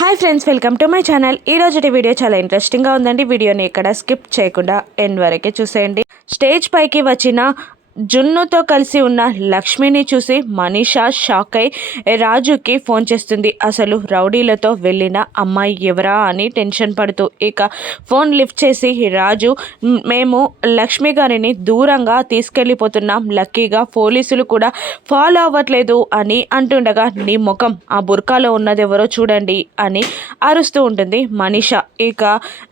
Hi friends welcome to my channel ఈ రోజుటి video చాలా ఇంట్రెస్టింగ్గా ఉందండి. వీడియోని ఇక్కడ స్కిప్ చేయకుండా ఎండ్ వరకే చూసేయండి. స్టేజ్ పైకి వచ్చిన జున్నుతో కలిసి ఉన్న లక్ష్మిని చూసి మనీషా షాక్ అయి రాజుకి ఫోన్ చేస్తుంది? అసలు రౌడీలతో వెళ్ళిన అమ్మాయి ఎవరా? అని టెన్షన్ పడుతూ ఇక ఫోన్ లిఫ్ట్ చేసి రాజు మేము లక్ష్మి గారిని దూరంగా తీసుకెళ్ళిపోతున్నాం. లక్కీగా పోలీసులు కూడా ఫాలో అవ్వట్లేదు అని అంటుండగా నీ ముఖం ఆ బుర్కాలో ఉన్నదెవరో చూడండి అని అరుస్తూ ఉంటుంది మనీషా. ఇక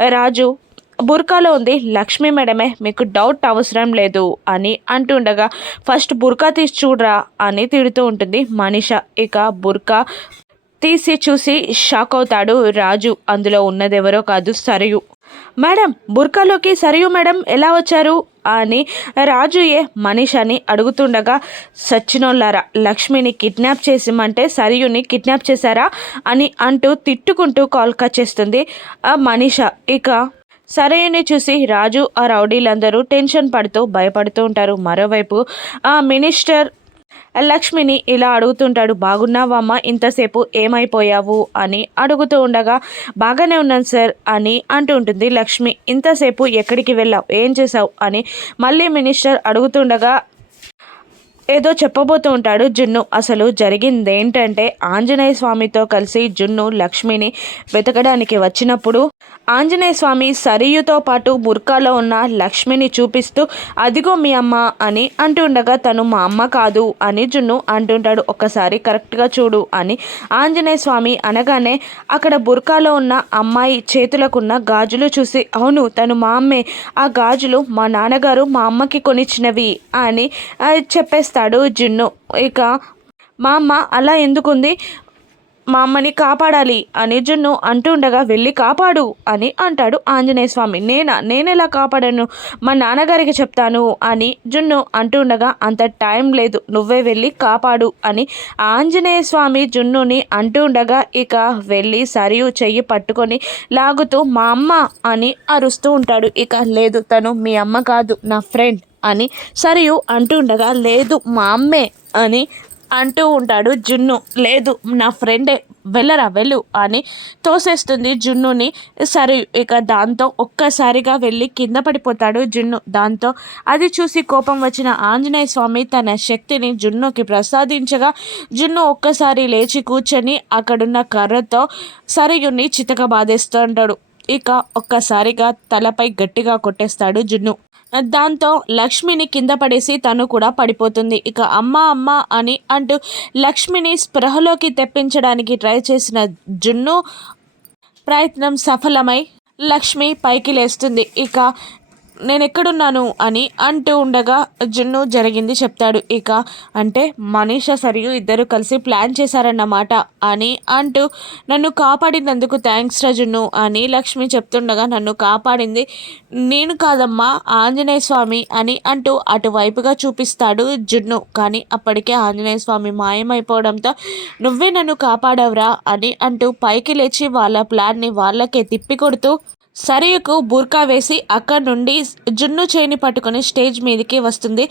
రాజు బుర్కాలో ఉంది. లక్ష్మీ మేడమే మీకు డౌట్ అవసరం లేదు అని అంటుండగా ఫస్ట్ బుర్కా తీసి చూడరా అని తిడుతూ ఉంటుంది మనిష. ఇక బుర్కా తీసి చూసి షాక్ అవుతాడు రాజు. అందులో ఉన్నదెవరో కాదు సరియు. మేడం బుర్కాలోకి సరియు మేడం ఎలా వచ్చారు? అని రాజుయే మనిషని అడుగుతుండగా సచ్చినోళ్ళారా లక్ష్మిని కిడ్నాప్ చేసిమంటే సరియుని కిడ్నాప్ చేశారా? అని అంటూ తిట్టుకుంటూ కాల్ కట్ చేస్తుంది ఆ మనీష. ఇక సరైన చూసి రాజు ఆ రౌడీలందరూ టెన్షన్ పడుతూ భయపడుతూ ఉంటారు. మరోవైపు ఆ మినిస్టర్ లక్ష్మిని ఇలా అడుగుతుంటాడు బాగున్నావమ్మా ఇంతసేపు ఏమైపోయావు? అని అడుగుతూ ఉండగా బాగానే ఉన్నాను సార్ అని అంటూ ఉంటుంది లక్ష్మి. ఇంతసేపు ఎక్కడికి వెళ్ళావు? ఏం చేసావు అని మళ్ళీ మినిస్టర్ అడుగుతుండగా ఏదో చెప్పబోతూ ఉంటాడు జున్ను. అసలు జరిగింది ఏంటంటే ఆంజనేయ స్వామితో కలిసి జున్ను లక్ష్మిని వెతకడానికి వచ్చినప్పుడు ఆంజనేయ స్వామి సరియుతో పాటు బుర్కాలో ఉన్న లక్ష్మిని చూపిస్తూ అదిగో మీ అమ్మ అని అంటుండగా తను మా అమ్మ కాదు అని జున్ను అంటుంటాడు. ఒక్కసారి కరెక్ట్గా చూడు అని ఆంజనేయ స్వామి అనగానే అక్కడ బుర్కాలో ఉన్న అమ్మాయి చేతులకున్న గాజులు చూసి అవును తను మా అమ్మే. ఆ గాజులు మా నాన్నగారు మా అమ్మకి కొనిచ్చినవి అని చెప్పేస్తాడు జున్ను. ఇక మా అమ్మ అలా ఎందుకుంది? మా అమ్మని కాపాడాలి అని జున్ను అంటుండగా వెళ్ళి కాపాడు అని అంటాడు ఆంజనేయ స్వామి. నేనా? నేనెలా కాపాడాను? మా నాన్నగారికి చెప్తాను అని జున్ను అంటుండగా అంత టైం లేదు నువ్వే వెళ్ళి కాపాడు అని ఆంజనేయ స్వామి జున్నుని అంటుండగా ఇక వెళ్ళి సరియు చెయ్యి పట్టుకొని లాగుతూ మా అమ్మ అని అరుస్తూ ఉంటాడు. ఇక లేదు తను మీ అమ్మ కాదు నా ఫ్రెండ్ అని సరియు అంటుండగా లేదు మా అమ్మే అని అంటూ ఉంటాడు జున్ను. లేదు నా ఫ్రెండే వెళ్ళరా వెళ్ళు అని తోసేస్తుంది జున్నుని. సరే ఇక దాంతో ఒక్కసారిగా వెళ్ళి కింద పడిపోతాడు జున్ను. దాంతో అది చూసి కోపం వచ్చిన ఆంజనేయ స్వామి తన శక్తిని జున్నుకి ప్రసాదించగా జున్ను ఒక్కసారి లేచి కూర్చొని అక్కడున్న కర్రతో సరయుని చితక బాధేస్తూ ఉంటాడు ఇక ఒక్కసారిగా తలపై గట్టిగా కొట్టేస్తాడు జున్ను. దాంతో లక్ష్మిని కింద పడేసి తను కూడా పడిపోతుంది. ఇక అమ్మ అమ్మ అని అంటూ లక్ష్మిని స్పృహలోకి తెప్పించడానికి ట్రై చేసిన జున్ను ప్రయత్నం సఫలమై లక్ష్మి పైకి లేస్తుంది. ఇక నేను ఎక్కడున్నాను అని అంటూ ఉండగా జున్ను జరిగింది చెప్తాడు. ఇక అంటే మనీష సరియు ఇద్దరు కలిసి ప్లాన్ చేశారన్నమాట అని అంటూ నన్ను కాపాడినందుకు థ్యాంక్స్ రా జున్ను అని లక్ష్మి చెప్తుండగా నన్ను కాపాడింది నేను కాదమ్మా ఆంజనేయ స్వామి అని అంటూ అటువైపుగా చూపిస్తాడు జున్ను. కానీ అప్పటికే ఆంజనేయ స్వామి మాయమైపోవడంతో నువ్వే నన్ను కాపాడవరా అని అంటూ పైకి లేచి వాళ్ళ ప్లాన్ని వాళ్ళకే తిప్పి కొడుతూ సరియకు బుర్కా వేసి అక్కడి నుండి జున్ను చేని పట్టుకుని స్టేజ్ మీదకి వస్తుంది.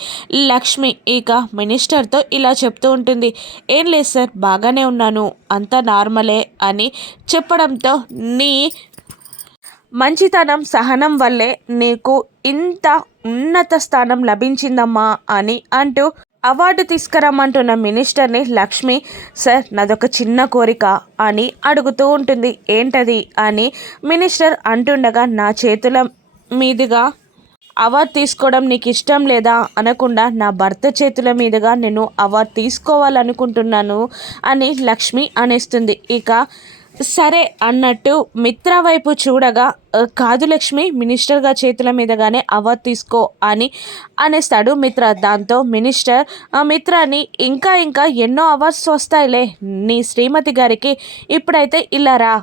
లక్ష్మి ఇక మినిస్టర్తో ఇలా చెప్తూ ఉంటుంది. ఏం లేదు సార్ బాగానే ఉన్నాను. అంతా నార్మలే అని చెప్పడంతో నీ మంచితనం సహనం వల్లే నీకు ఇంత ఉన్నత స్థానం లభించిందమ్మా అని అంటూ అవార్డు తీసుకురమ్మంటున్న మినిస్టర్ని లక్ష్మి సార్ నాదొక చిన్న కోరిక అని అడుగుతూ ఉంటుంది. ఏంటది? అని మినిస్టర్ అంటుండగా నా చేతుల మీదుగా అవార్డు తీసుకోవడం నీకు ఇష్టం లేదా? అనకుండా నా భర్త చేతుల మీదుగా నేను అవార్డు తీసుకోవాలనుకుంటున్నాను అని లక్ష్మి అనేస్తుంది. ఇక సరే అన్నట్టు మిత్ర వైపు చూడగా కాదు లక్ష్మి మినిస్టర్గా చేతుల మీదగానే అవార్డు తీసుకో అని అనేస్తాడు మిత్ర. దాంతో మినిస్టర్ ఆ మిత్రాన్ని ఇంకా ఇంకా ఎన్నో అవార్డ్స్ వస్తాయిలే. నీ శ్రీమతి గారికి ఇప్పుడైతే ఇలా రా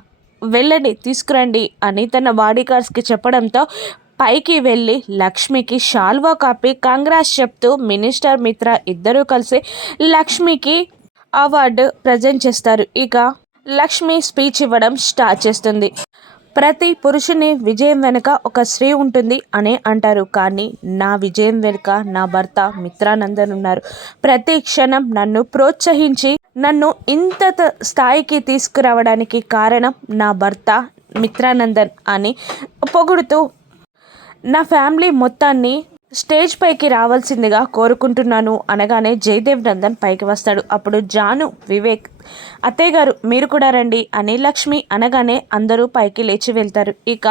వెళ్ళండి తీసుకురండి అని తన బాడీగార్డ్స్కి చెప్పడంతో పైకి వెళ్ళి లక్ష్మికి షాల్వా కాపి కాంగ్రాస్ చెప్తూ మినిస్టర్ మిత్ర ఇద్దరూ కలిసి లక్ష్మికి అవార్డు ప్రజెంట్ చేస్తారు. ఇక లక్ష్మి స్పీచ్ ఇవ్వడం స్టార్ట్ చేస్తుంది. ప్రతి పురుషుని విజయం వెనుక ఒక స్త్రీ ఉంటుంది అని అంటారు. కానీ నా విజయం వెనుక నా భర్త మిత్రానందన్ ఉన్నారు. ప్రతి క్షణం నన్ను ప్రోత్సహించి నన్ను ఇంత స్థాయికి తీసుకురావడానికి కారణం నా భర్త మిత్రానందన్ అని పొగుడుతూ నా ఫ్యామిలీ మొత్తాన్ని స్టేజ్ పైకి రావాల్సిందిగా కోరుకుంటున్నాను అనగానే జయదేవ్ నందన్ పైకి వస్తాడు. అప్పుడు జాను వివేక్ అత్తయ్య గారు మీరు కూడా రండి అని లక్ష్మి అనగానే అందరూ పైకి లేచి వెళ్తారు. ఇక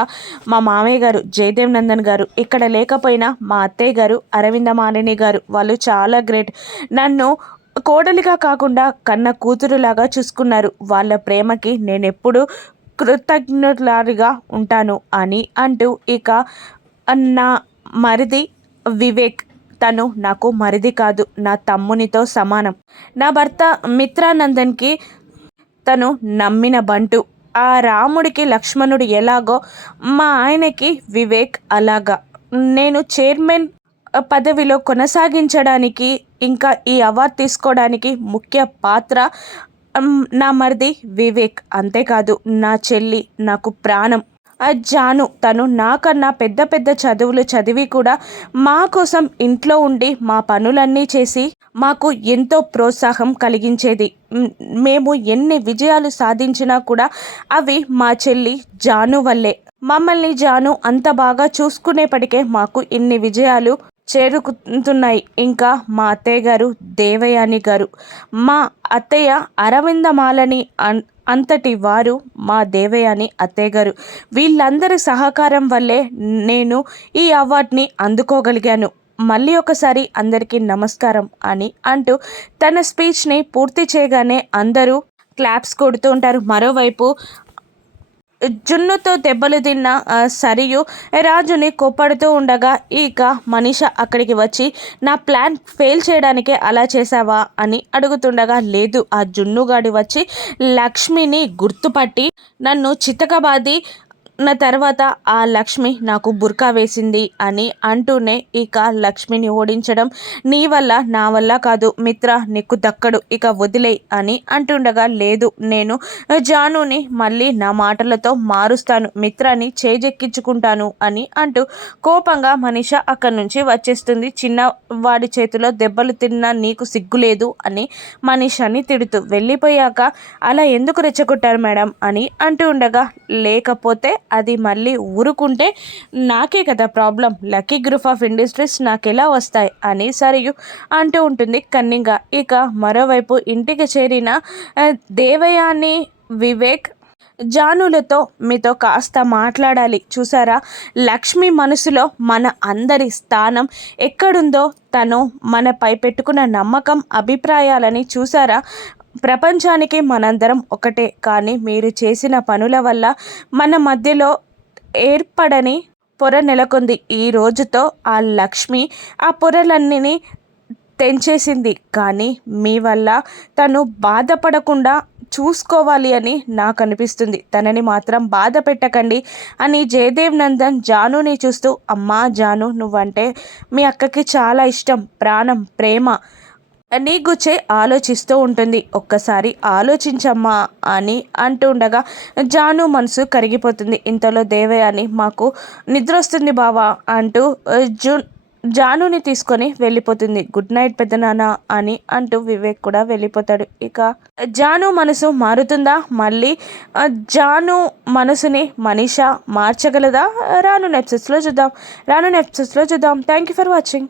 మా మామయ్య గారు జయదేవ్ నందన్ గారు ఇక్కడ లేకపోయినా మా అత్తయ్య గారు అరవింద మాలిని గారు వాళ్ళు చాలా గ్రేట్. నన్ను కోడలిగా కాకుండా కన్న కూతురులాగా చూసుకున్నారు. వాళ్ళ ప్రేమకి నేనెప్పుడు కృతజ్ఞులారిగా ఉంటాను అని అంటూ ఇక నా మరిది వివేక్ తను నాకు మరిది కాదు నా తమ్మునితో సమానం. నా భర్త మిత్రానందన్కి తను నమ్మిన బంటు. ఆ రాముడికి లక్ష్మణుడు ఎలాగో మా ఆయనకి వివేక్ అలాగా. నేను చైర్మన్ పదవిలో కొనసాగించడానికి ఇంకా ఈ అవార్డు తీసుకోవడానికి ముఖ్య పాత్ర నా మరిది వివేక్. అంతేకాదు నా చెల్లి నాకు ప్రాణం. జాను తను నాకన్నా పెద్ద పెద్ద చదువులు చదివి కూడా మా కోసం ఇంట్లో ఉండి మా పనులన్నీ చేసి మాకు ఎంతో ప్రోత్సాహం కలిగించేది. మేము ఎన్ని విజయాలు సాధించినా కూడా అవి మా చెల్లి జాను వల్లే. మమ్మల్ని జాను అంత బాగా చూసుకునేప్పటికే మాకు ఇన్ని విజయాలు చేరుకుతున్నాయి. ఇంకా మా అత్తయ్య గారు దేవయాని గారు. మా అత్తయ్య అరవిందమాలని అన్ అంతటి వారు మా దేవయాని అత్తయ్య గారు వీళ్ళందరి సహకారం వల్లే నేను ఈ అవార్డుని అందుకోగలిగాను. మళ్ళీ ఒకసారి అందరికీ నమస్కారం అని అంటూ తన స్పీచ్ని పూర్తి చేయగానే అందరూ క్లాప్స్ కొడుతూ ఉంటారు. మరోవైపు జున్నుతో దెబ్బలు తిన్న సరియు రాజుని కోప్పడుతూ ఉండగా ఇక మనిష అక్కడికి వచ్చి నా ప్లాన్ ఫెయిల్ చేయడానికే అలా చేసావా అని అడుగుతుండగా లేదు ఆ జున్నుగాడి వచ్చి లక్ష్మిని గుర్తుపట్టి నన్ను చితకబాది నా తర్వాత ఆ లక్ష్మి నాకు బుర్కా వేసింది అని అంటూనే ఇక లక్ష్మిని ఓడించడం నీ వల్ల నా వల్ల కాదు. మిత్ర నీకు దక్కడు. ఇక వదిలేయ్ అని అంటుండగా లేదు నేను జానుని మళ్ళీ నా మాటలతో మారుస్తాను. మిత్రాన్ని చేజెక్కించుకుంటాను అని అంటూ కోపంగా మనిష అక్కడి నుంచి వచ్చేస్తుంది. చిన్న వాడి చేతిలో దెబ్బలు తిన్నా నీకు సిగ్గులేదు అని మనిషని తిడుతూ వెళ్ళిపోయాక అలా ఎందుకు రెచ్చగొట్టారు మేడం? అని అంటూ ఉండగా లేకపోతే అది మళ్ళీ ఊరుకుంటే నాకే కదా problem. Lucky group of industries నాకు ఎలా వస్తాయి? అని సరియు అంటూ ఉంటుంది కన్నింగా. ఇక మరోవైపు ఇంటికి చేరిన దేవయాని వివేక్ జానులతో మీతో కాస్త మాట్లాడాలి. చూసారా? లక్ష్మి మనసులో మన అందరి స్థానం ఎక్కడుందో తను మనపై పెట్టుకున్న నమ్మకం అభిప్రాయాలని చూసారా? ప్రపంచానికి మనందరం ఒకటే కానీ మీరు చేసిన పనుల వల్ల మన మధ్యలో ఏర్పడని పొర నెలకొంది. ఈ రోజుతో ఆ లక్ష్మి ఆ పొరలన్నీ తెంచేసింది. కానీ మీ వల్ల తను బాధపడకుండా చూసుకోవాలి అని నాకు అనిపిస్తుంది తనని మాత్రం బాధ పెట్టకండి అని జయదేవ్ నందన్ జానుని చూస్తూ అమ్మా జాను నువ్వంటే మీ అక్కకి చాలా ఇష్టం. ప్రాణం ప్రేమ నీ గుచ్చే ఆలోచిస్తూ ఉంటుంది. ఒక్కసారి ఆలోచించమ్మా అని అంటూ ఉండగా జాను మనసు కరిగిపోతుంది. ఇంతలో దేవయాని మాకు నిద్ర వస్తుంది బావా అంటూ జున్ జూన్ జానుని తీసుకొని వెళ్ళిపోతుంది. గుడ్ నైట్ పెద్దనాన్న అని అంటూ వివేక్ కూడా వెళ్ళిపోతాడు. ఇక జాను మనసు మారుతుందా? మళ్ళీ జాను మనసుని మనీషా మార్చగలదా? రాను నెప్సెస్లో చూద్దాం. రాను నెప్సెస్లో చూద్దాం. Thank you for watching.